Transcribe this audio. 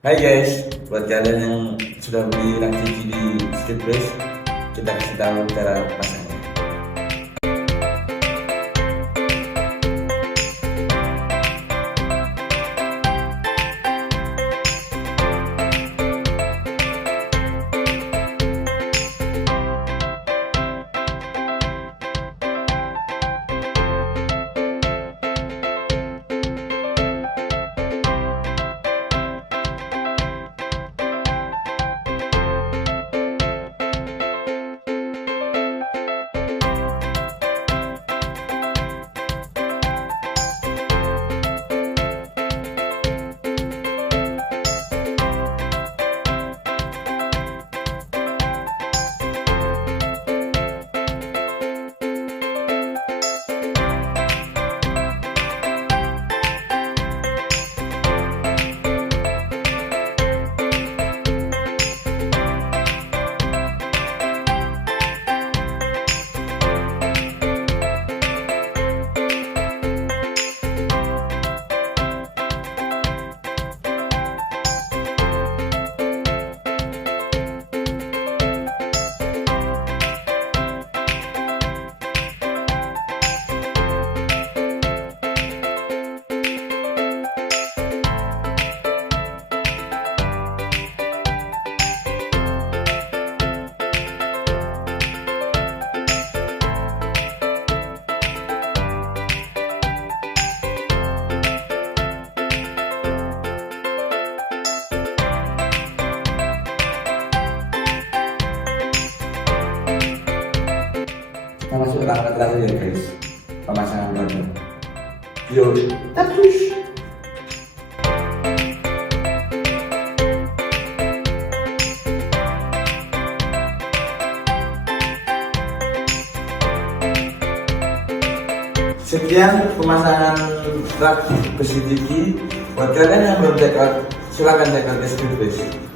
Hai guys, buat kalian yang sudah beli Rak Chiki di Secretbasesby, kita kasih tahu cara pasangnya. Kita masuk ke langkah terakhir ya guys, pemasangan roda. Yuk, terus. Sekian pemasangan rak besi tinggi. Buat kalian yang belum check out, silahkan check out deskripsi.